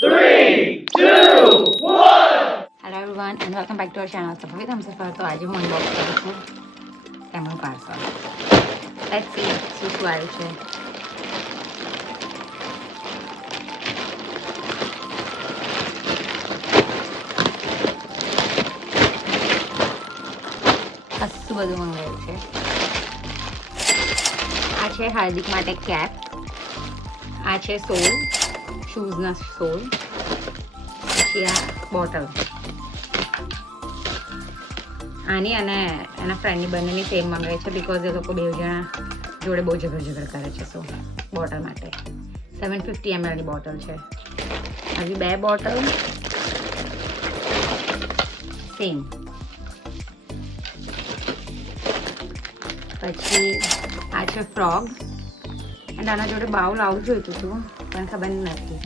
3, 2, 1. Hello everyone and welcome back to our channel. So with Hamsafar, તો આજે હું Unbox કરું છું તેમનું પાર્સલ. લેટ્સ સી શું આવ્યું છે. ખાસું બધું મંગાવ્યું છે. આ છે હાર્દિક માટે કેપ. આ છે સોલ, શૂઝના સોલ. પછી આ બોટલ આની અને એના ફ્રેન્ડની બંનેની સેમ મંગાવી છે બિકોઝ એ લોકો બે જણા જોડે બહુ ઝઘડ કરે છે. સો બોટલ માટે 750 ml ની બોટલ છે. આવી બે બોટલ સેમ. પછી આ છે ફ્રોગ અને આના જોડે બાઉલ આવું જોઈતું હતું પણ ખબર નથી.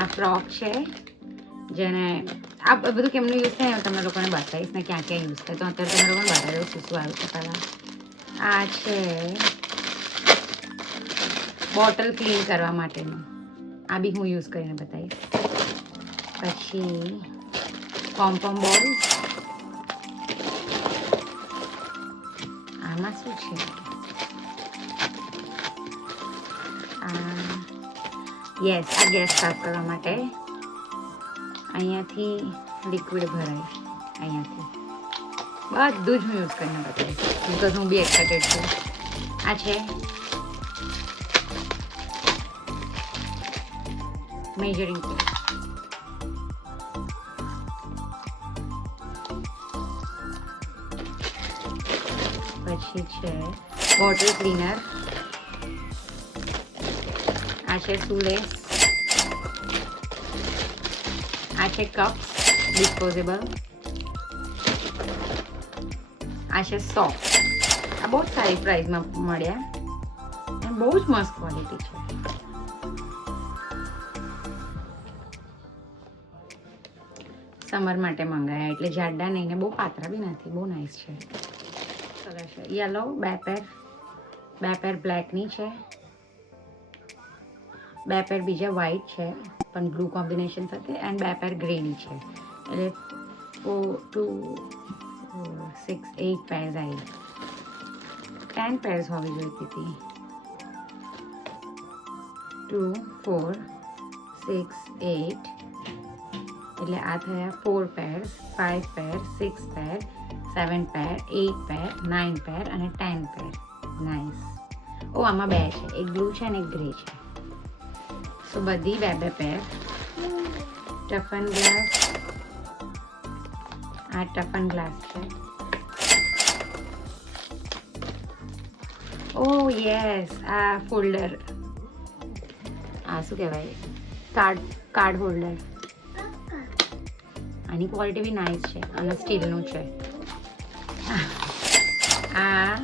આ ફ્રોગ છે જેને આ બધું કેમનું યુઝ થાય તમે લોકોને બતાવીશ ને ક્યાં ક્યાં યુઝ થાય. તો અત્યારે તમે લોકોને બતાવ્યું શું આવ્યું છે પહેલાં. આ છે બોટલ ક્લીન કરવા માટેનું. આ બી હું યુઝ કરીને બતાવીશ. પછી પોમ્પોમ બોલ. આમાં શું છે? યસ, આ ગેસ સાફ કરવા માટે અહીંયાથી લિક્વિડ ભરાય. અહીંયાથી બધું જ હું યુઝ કરીને બતાવીશ બિકોઝ હું બી એક્સાઇટેડ છું. આ છે મેજરિંગ ટેપ. પછી છે બોટલ ક્લીનર. આ છે સુલેસ. આ છે કપ ડિસ્પોઝેબલ. આ છે સોપ. આ બહુ જ સારી પ્રાઇસમાં મળ્યા અને બહુ જ મસ્ત ક્વોલિટી છે. સમર માટે મંગાયા એટલે જાડા નહીં ને બહુ પાતળા બી નથી, બહુ નાઇસ છે. કલર છે યલો. બે પેર બ્લેકની છે. બે પેર બીજા વ્હાઈટ છે પણ બ્લુ કોમ્બિનેશન સાથે એન્ડ બે પેર ગ્રેની છે. એટલે 4, 2, 4, 6, 8 પેર્સ આવી. 10 પેર્સ હોવી જોઈતી હતી. 2, 4, 6, 8 એટલે આ થયા 4 પેર્સ, 5 પેર, 6 પેર, 7 પેર, 8 પેર, 9 પેર અને 10 પેર. નાઇસ. ઓ આમાં બે છે, એક બ્લુ છે અને એક ગ્રે છે. તો બધી બે પેર. ટફન ગ્લાસ. આ ટફન ગ્લાસ છે. ઓ યસ, આ ફોલ્ડર. આ શું કહેવાય? Card holder. આની ક્વોલિટી બી નાઇસ છે અને સ્ટીલનું છે. આ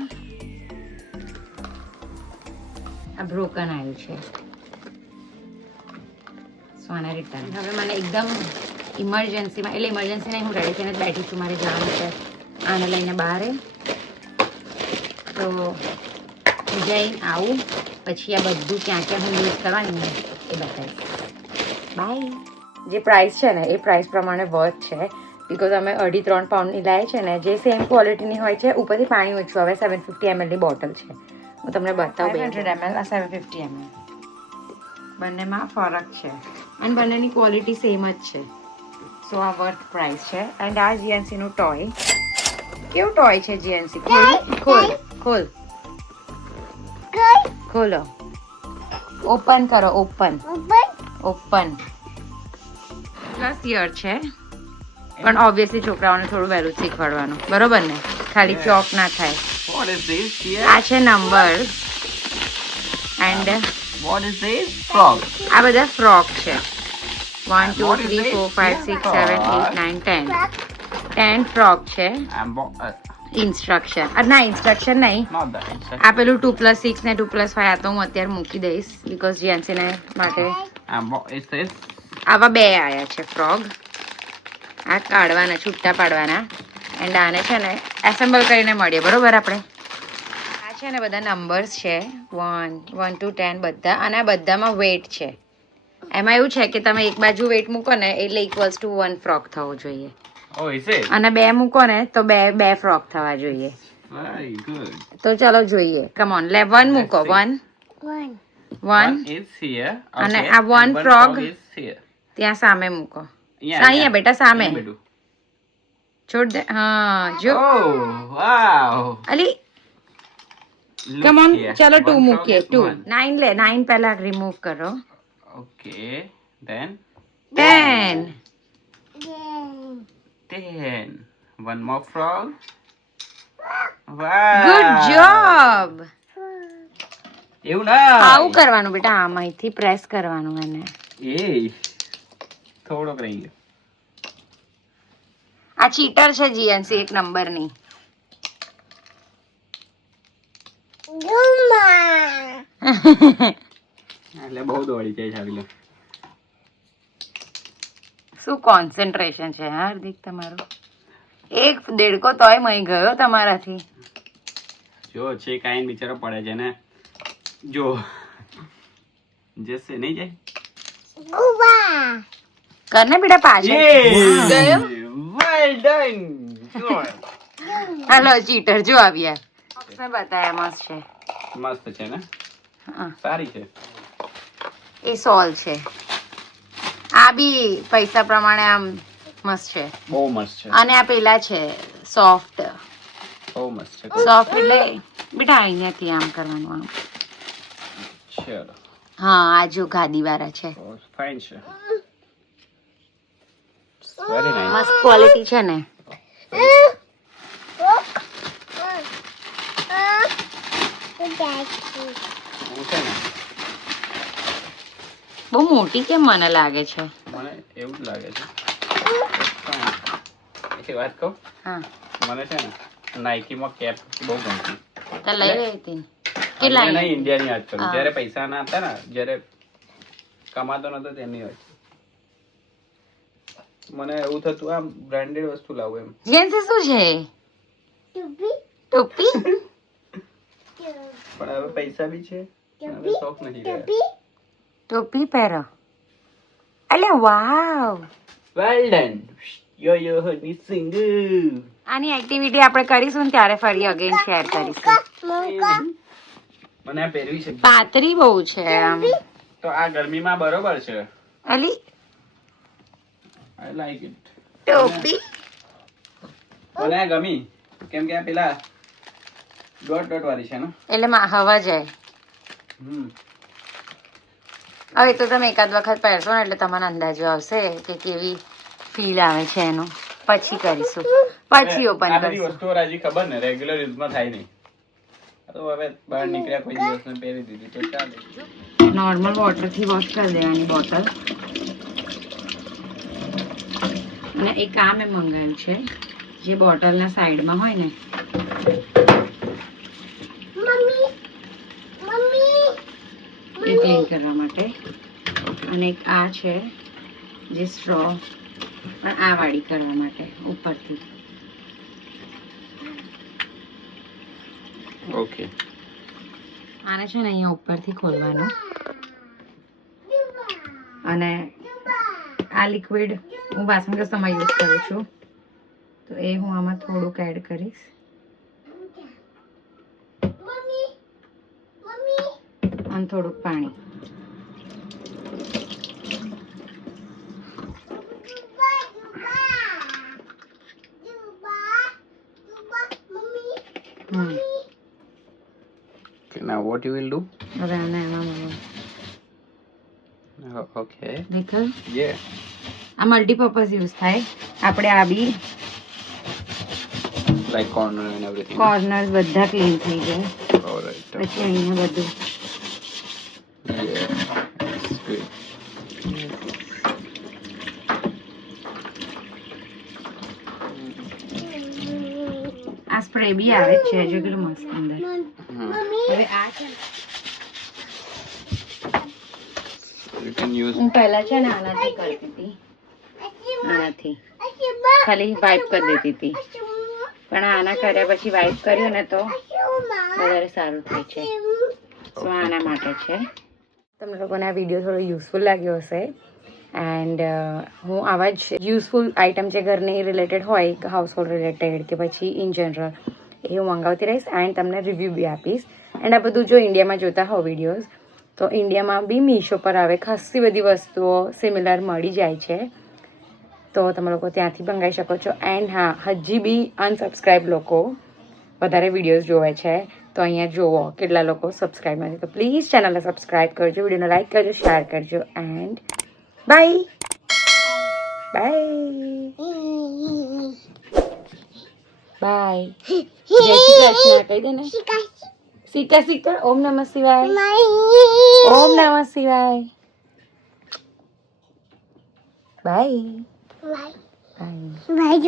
બ્રોકન આવ્યું છે. સોના રિટર્ન. હવે મને એકદમ ઇમરજન્સીમાં, એટલે ઇમરજન્સી નહીં, હું રેડી થઈને જ બેઠી છું, મારે જવાનું છે આને લઈને બહાર. તો જઈને આવું પછી આ બધું ક્યાં ક્યાં હું યુઝ કરવાની ને એ બતાવીશ. બાય. જે પ્રાઇસ છે ને એ પ્રાઇસ પ્રમાણે વર્થ છે બિકોઝ અમે 2.5-3 પાઉન્ડની લાવી છે ને જે સેમ ક્વોલિટીની હોય છે. ઉપરથી પાણી ઓછું આવે. 750 ml ની બોટલ છે. હું તમને બતાવું. 500 ml આ 750 ml. બંનેમાં ફરક છે અને બંનેની ક્વોલિટી સેમ જ છે. સો આ વર્થ પ્રાઇસ છે. એન્ડ આ જીએનસીનું ટોય. કેવું ટોય છે જીએનસી? ખોલો. ઓપન કરો. ઓપન. પ્લસ યર છે પણ ઓબ્વિયસલી છોકરાઓને થોડું વહેલું શીખવાડવાનું, બરોબર ને? ખાલી ચોક ના થાય. આ છે numbers and What is this? Frog. આ બધા ફ્રોક છે. 1, 2, 3, 4, 5, 6, 7, 8, 9, 10 ફ્રોક છે. ઇન્સ્ટ્રક્શન ના, ઇન્સ્ટ્રક્શન નહીં. Not that. It's આ પેલું 2+6 ને 2+5 આ તો હું અત્યારે મૂકી દઈશ બિકોઝ જીએનસીને માટે. And what is this? આવા બે આવ્યા છે ફ્રોગ. આ કાઢવાના, છૂટા પાડવાના. એન્ડ આને છે ને એસેમ્બલ કરીને મળીએ, બરોબર? આપણે આ છે ને બધા નંબર્સ છે 1 to 10 બધા, અને આ બધામાં વેટ છે. એમાં એવું છે કે તમે એક બાજુ વેટ મૂકો ને એટલે ઇક્વલ્સ ટુ 1 ફ્રોક થવો જોઈએ Oh, is it? અને બે મૂકો ને તો બે ફ્રોક થવા જોઈએ. Very good. તો ચલો જોઈએ. કમ ઓન, લે 1 મૂકો. Let's 1 One is here. અને Okay. આ and 1 one frog is here. ત્યાં સામે મૂકો. Yeah, અહીંયા બેટા સામે. અહીંયા બેઠું. છોડ દે. હા જો. Oh, wow. અલી Look કમ ઓન, here. ચલો 2 One frog મૂકીએ. is 2 one. 9 લે. 9 પહેલા રિમૂવ કરો. Okay. Then 10. 10. One more frog. Wow. Good job. એવું ના. આવું કરવાનું બેટા, આમાંથી પ્રેસ કરવાનું એને. એ થોડોક રહી ગયો. આ ચીટર છે જીએનસી 1 નંબરની. એટલે બહુ દોડી જાય છે આવી લો. શું કોન્સન્ટ્રેશન છે હાર્દિક તમારું? એક દેડકો તોય મય ગયો તમારાથી. જો છે કાઈ બિચારો પડે છે ને. જો જશે નહીં જાય. કરને બેટા પાછળ ગયો. Well done. હાલો ચીટર જો આવ્યા. મેં બતાયા મસ્ત છે. મસ્ત છે ને. હા, સારી છે. એ સોલ છે. આ બી પૈસા પ્રમાણે આમ મસ્ત છે. બહુ મસ્ત છે. અને આ પેલા છે સોફ્ટ. બહુ મસ્ત છે. સોફ્ટ એટલે બેટા અહીંયાથી આમ કરવાનું આમ. ચલો. હા આ જો ગાદી વાળા છે. ફાઇન છે. Very nice. મસ્ત ક્વોલિટી છે ને. બહુ મોટી કેમ મને લાગે છે? મને એવું જ લાગે છે. એક વાત કહું, હા મને છે ને નાઇકીમાં કેપ બહુ ગમતી. તો લઈ રહી હતી કેટલા નહીં, ઇન્ડિયાની વાત કરું. જ્યારે પૈસા ના હતા ને, જ્યારે કમાતો નતો તેમની વાત. મને એવું થતું આ બ્રાન્ડેડ વસ્તુ લાવું એમ. જેન્સી શું છે? ટોપી. પણ હવે પૈસા બી છે, હવે શોખ નથી રહ્યા. ટોપી પહેરો. અલે વાવ. Well done. યો હની સિંગ. આની એક્ટિવિટી આપણે કરીશું ને ત્યારે ફરી અગેન શેર કરીશું. મને આ પહેરવી છે. પાતળી બહુ છે આમ. તો આ ગરમીમાં બરોબર છે. Ali I like it. ટોપી. મને આ ગમી કેમ કે આ પેલા ડોટ ડોટ વાળી છે ને. એટલે હવા જાય. હવે તો તમે એકાદ વખત પહેરશો ને એટલે તમને અંદાજો આવશે કે કેવી ફીલ આવે છે એનો. પછી કરીશું, પછી ઓપન આ બધી કરીશું. વસ્તુઓ રાજી ખબર ને રેગ્યુલર યુઝમાં થાય નહીં. આ તો હવે બહાર નીકળ્યા કોઈ દિવસ ને પહેરી દીધી તો ચાલે. નોર્મલ વોટરથી વોશ કરી દેવાની બોટલ. અને એક આ મેં મંગાવ્યું છે જે બોટલના સાઈડમાં હોય ને એ ક્લીન કરવા માટે. અને એક આ છે જે સ્ટ્રો પણ આ વાળી કરવા માટે ઉપરથી. ઓકે. આને છે ને અહીંયા ઉપરથી ખોલવાનું અને આ લિક્વિડ હું વાસણ ઘસવામાં યુઝ કરું છું તો એ હું આમાં થોડુંક એડ કરીશ. અને થોડુંક પાણી. Okay, now what you will do? હવે આને આમાં Okay. દેખાયું? Yeah. આ મલ્ટીપર્પઝ યુઝ થાય. આપણે આ બી Like corner and everything. Corners બધા ક્લીન થઈ જાય. All right. પછી અહીંયા બધું Yeah. That's good. આ સ્પ્રે બી આવે જ છે જો કેટલું મસ્ત અંદર. હવે આ છે ને You can use. હું પહેલા છે ને આનાથી કરતી હતી. આનાથી ખાલી વાઇપ કરી દેતી હતી પણ આના કર્યા પછી વાઇપ કર્યું ને તો વધારે સારું થાય છે. તો આના માટે છે. તમને લોકોને આ વિડીયો થોડો યુઝફુલ લાગ્યો હશે એન્ડ હું આવા જ યુઝફુલ આઇટમ જે ઘરની રિલેટેડ હોય હાઉસ હોલ્ડ રિલેટેડ કે પછી ઇન જનરલ એ હું મંગાવતી રહીશ એન્ડ તમને રિવ્યૂ બી આપીશ એન્ડ આ બધું જો ઇન્ડિયામાં જોતા હો વિડીયોઝ તો ઇન્ડિયામાં બી મીશો પર આવે ખાસી બધી વસ્તુઓ સિમિલર મળી જાય છે તો તમે લોકો ત્યાંથી મંગાવી શકો છો એન્ડ હા હજી બી અનસબસ્ક્રાઈબ લોકો વધારે વિડીયોઝ જોવે છે તો અહીંયા જુઓ કેટલા લોકો સબસ્ક્રાઈબ નથી તો પ્લીઝ ચેનલને સબસ્ક્રાઈબ કરજો વિડીયોને લાઈક કરજો શેર કરજો એન્ડ બાય બાય બાય જય શ્રી કૃષ્ણ કહી દે ને સીતા સીતા ઓમ નમઃ શિવાય ઓમ નમઃ શિવાય બાય બાય